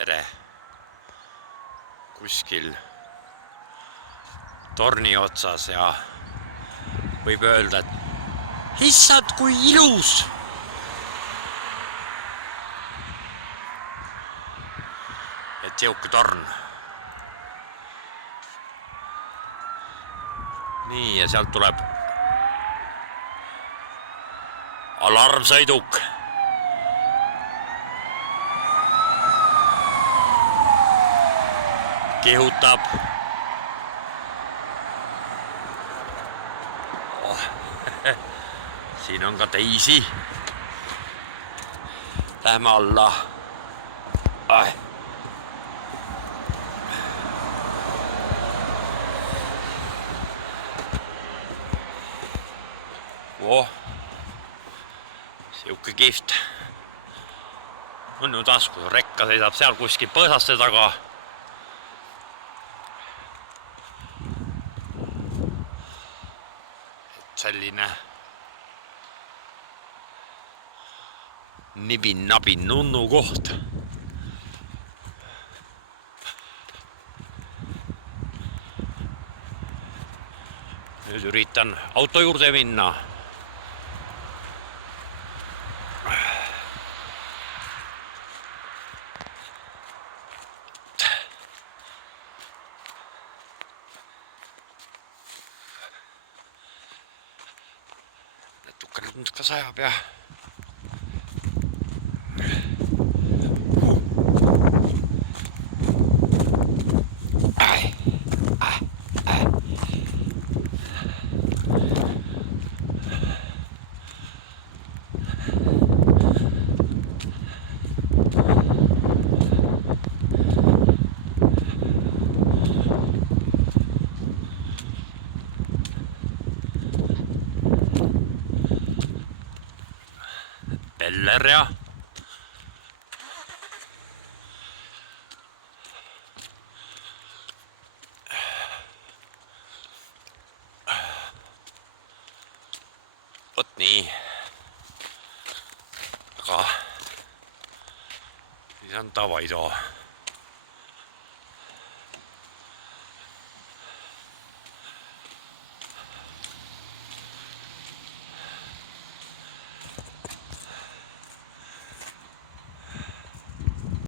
tere kuskil torni otsas ja võib öelda, et issand, kui ilus! Et jõuke torn. Nii, ja sealt tuleb alarmsõiduk. Kihutab. Siin on ka teisi. Lähme alla. Siuke kihvt. Õnnu tasku, rekka seisab seal kuskil põõsaste taga. Selline nibin-nabin nunnu koht. Nüüd üritan auto juurde minna. Natukene nüüd ka sajab ja Peller ja vot nii. Aga siis on tavaido.